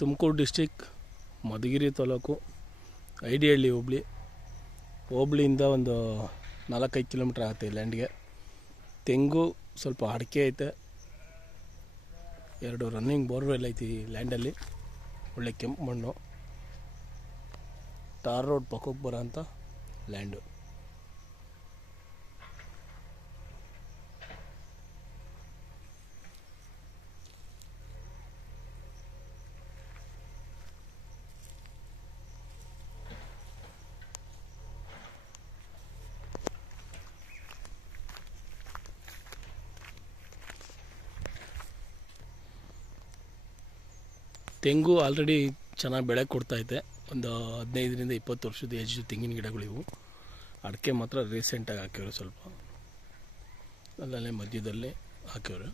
Tumakuru district Madhugiri taluk Idihalli ಹೋಬಳಿಯಿಂದ ಒಂದು 4-5 kilometre ಆಗುತ್ತೆ ಲ್ಯಾಂಡ್ಗೆ. ತೆಂಗು, ಸ್ವಲ್ಪ ಅಡಿಕೆ ಐತೆ, 2 ರನ್ನಿಂಗ್ ಬೋರ್ವೆಲ್ ಐತಿ ಈ ಲ್ಯಾಂಡಲ್ಲಿ. ಒಳ್ಳೆ ಕೆಂಪು ಮಣ್ಣು, ಟಾರ್ ರೋಡ್ ಪಕ್ಕಕ್ಕೆ ಬರೋ ಅಂಥ ಲ್ಯಾಂಡು. ತೆಂಗು ಆಲ್ರೆಡಿ ಚೆನ್ನಾಗಿ ಬೆಳೆ ಕೊಡ್ತಾಯಿದೆ. ಒಂದು 15-20 ವರ್ಷದ ಏಜ್ ತೆಂಗಿನ ಗಿಡಗಳಿವು. ಅಡಿಕೆ ಮಾತ್ರ ರೀಸೆಂಟಾಗಿ ಹಾಕಿವ್ರೆ, ಸ್ವಲ್ಪ ಅಲ್ಲಲ್ಲೇ ಮಧ್ಯದಲ್ಲೇ ಹಾಕಿವ್ರೆ.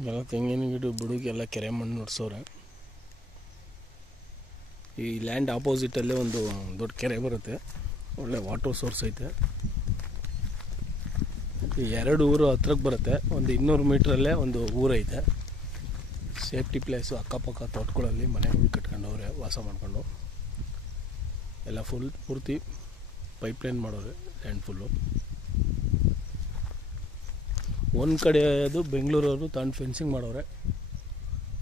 ಎಲ್ಲ ತೆಂಗಿನ ಗಿಡ ಬುಡಕ್ಕೆಲ್ಲ ಕೆರೆ ಮಣ್ಣು ನುಡ್ಸೋರೆ. ಈ ಲ್ಯಾಂಡ್ ಆಪೋಸಿಟಲ್ಲೇ ಒಂದು ದೊಡ್ಡ ಕೆರೆ ಬರುತ್ತೆ, ಒಳ್ಳೆ ವಾಟರ್ ಸೋರ್ಸ್ ಐತೆ. ಈ 2 ಊರು ಹತ್ರಕ್ಕೆ ಬರುತ್ತೆ. ಒಂದು 200 ಮೀಟ್ರಲ್ಲೇ ಒಂದು ಊರೈತೆ. ಸೇಫ್ಟಿ ಪ್ಲೇಸು, ಅಕ್ಕಪಕ್ಕ ತೋಟಗಳಲ್ಲಿ ಮನೆಗಳು ಕಟ್ಕೊಂಡವ್ರೆ, ವಾಸ ಮಾಡ್ಕೊಂಡು. ಎಲ್ಲ ಪೂರ್ತಿ ಪೈಪ್ಲೈನ್ ಮಾಡೋರೆ ಲ್ಯಾಂಡ್ ಫುಲ್ಲು. ಒಂದು ಕಡೆ ಅದು ಬೆಂಗಳೂರವರು ತಗೊಂಡು ಫೆನ್ಸಿಂಗ್ ಮಾಡೋರೆ,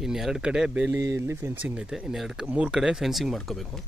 ಇನ್ನು 2 ಕಡೆ ಬೇಲಿಯಲ್ಲಿ ಫೆನ್ಸಿಂಗ್ ಐತೆ. ಇನ್ನು 3 ಕಡೆ ಫೆನ್ಸಿಂಗ್ ಮಾಡ್ಕೋಬೇಕು.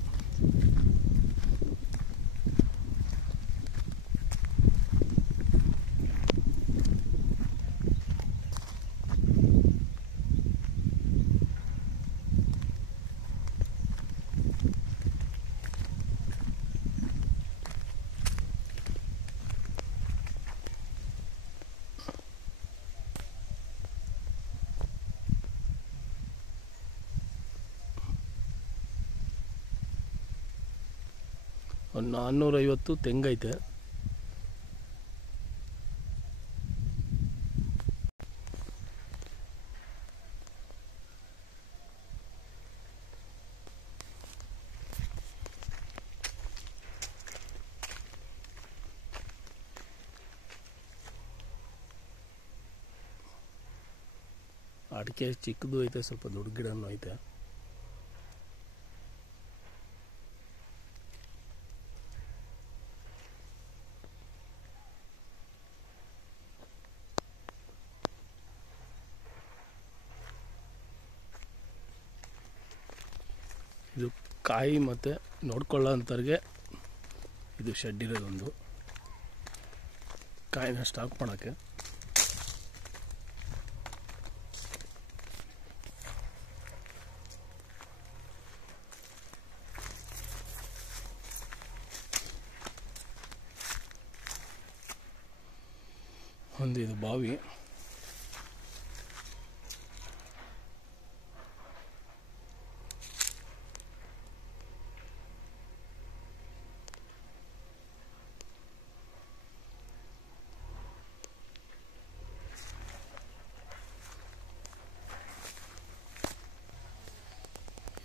ಒಂದು 450 ತೆಂಗೈತೆ. ಅಡಿಕೆ ಚಿಕ್ಕದು ಐತೆ, ಸ್ವಲ್ಪ ದೊಡ್ಡ ಗಿಡನೂ ಐತೆ. ಇದು ಕಾಯಿ ಮತ್ತು ನೋಡ್ಕೊಳ್ಳೋ ಅಂಥವ್ರಿಗೆ ಇದು ಶೆಡ್ ಇರೋದೊಂದು, ಕಾಯಿನ ಸ್ಟಾಕ್ ಮಾಡೋಕ್ಕೆ. ಒಂದು ಇದು ಬಾವಿ,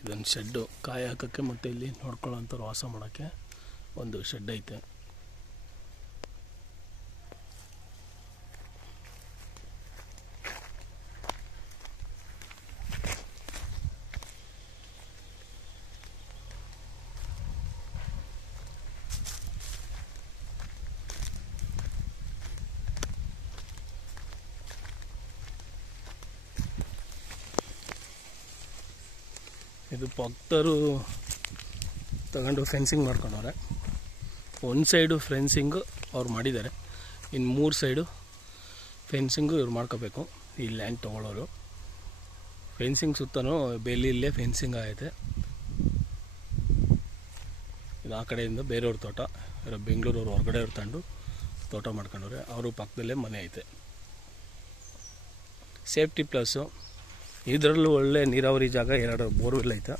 ಇದೊಂದು ಶೆಡ್ಡು ಕಾಯಿ ಹಾಕೋಕ್ಕೆ ಮತ್ತು ಇಲ್ಲಿ ನೋಡ್ಕೊಳ್ಳೋಂಥವ್ರು ವಾಸ ಮಾಡೋಕ್ಕೆ ಒಂದು ಶೆಡ್ ಐತೆ. ಇದು ಪಕ್ಕದವರು ತಗೊಂಡು ಫೆನ್ಸಿಂಗ್ ಮಾಡ್ಕೊಂಡವ್ರೆ. ಒಂದು ಸೈಡು ಫೆನ್ಸಿಂಗು ಅವ್ರು ಮಾಡಿದ್ದಾರೆ, ಇನ್ನು 3 ಸೈಡು ಫೆನ್ಸಿಂಗು ಇವ್ರು ಮಾಡ್ಕೋಬೇಕು. ಈ ಲ್ಯಾಂಡ್ ತೊಗೊಳ್ಳೋರು ಫೆನ್ಸಿಂಗ್ ಸುತ್ತನೂ ಬೇಲಿಯಲ್ಲೇ ಫೆನ್ಸಿಂಗ್ ಆಗೈತೆ. ಇದು ಆ ಕಡೆಯಿಂದ ಬೇರೆಯವ್ರ ತೋಟ, ಬೆಂಗಳೂರವ್ರು ಹೊರಗಡೆ ಅವ್ರು ತಗೊಂಡು ತೋಟ ಮಾಡ್ಕೊಂಡವ್ರೆ. ಅವರು ಪಕ್ಕದಲ್ಲೇ ಮನೆ ಐತೆ. ಸೇಫ್ಟಿ ಪ್ಲಸ್ಸು, ಇದರಲ್ಲೂ ಒಳ್ಳೆ ನೀರಾವರಿ ಜಾಗ, 2 ಬೋರ್ವೆಲ್ ಐತೆ.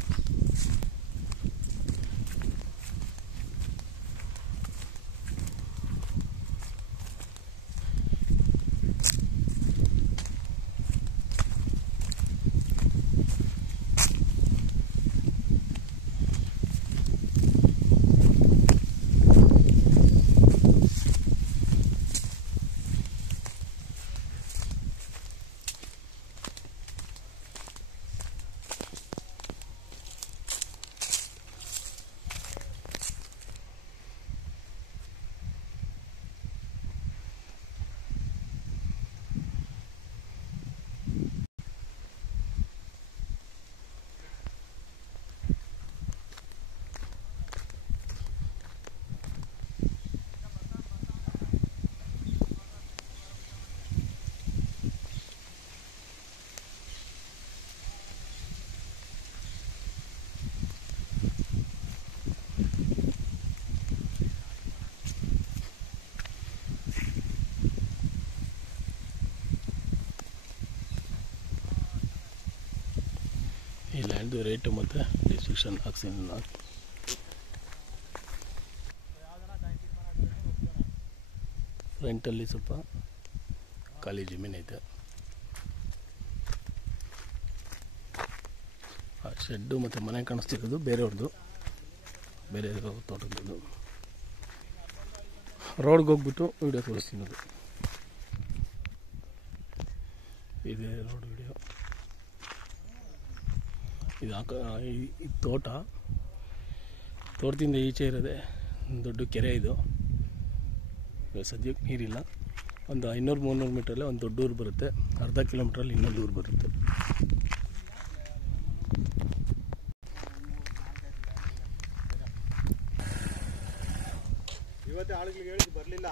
ಲ್ಯಾಂಡ್ದು ರೇಟು ಮತ್ತು ಡಿಸ್ಕ್ರಿಪ್ಷನ್ ಹಾಕ್ತೀನಿ ನಾನು. ಫ್ರಂಟಲ್ಲಿ ಸ್ವಲ್ಪ ಖಾಲಿ ಜಮೀನೈತೆ. ಆ ಶೆಡ್ಡು ಮತ್ತು ಮನೆ ಕಾಣಿಸ್ತಿರೋದು ಬೇರೆಯವ್ರದ್ದು, ಬೇರೆ ತೋಟದ್ದು. ರೋಡ್ಗೆ ಹೋಗ್ಬಿಟ್ಟು ವಿಡಿಯೋ ತೋರಿಸ್ತೀನಿ. ಅದು ಇದೆ ರೋಡ್ ವಿಡಿಯೋ. ಇದು ತೋಟದಿಂದ ಈಚೆ ಇರೋದೆ ದೊಡ್ಡ ಕೆರೆ. ಇದು ಸದ್ಯಕ್ಕೆ ನೀರಿಲ್ಲ. ಒಂದು 500-300 ಮೀಟ್ರಲ್ಲೇ ಒಂದು ದೊಡ್ಡ ಊರು ಬರುತ್ತೆ. ಅರ್ಧ ಕಿಲೋಮೀಟ್ರಲ್ಲಿ ಇನ್ನೊಂದು ಊರು ಬರುತ್ತೆ. ಇವತ್ತೇ ಆಳುಗಳಿಗೆ ಹೇಳಿದ್ದು ಬರಲಿಲ್ಲ.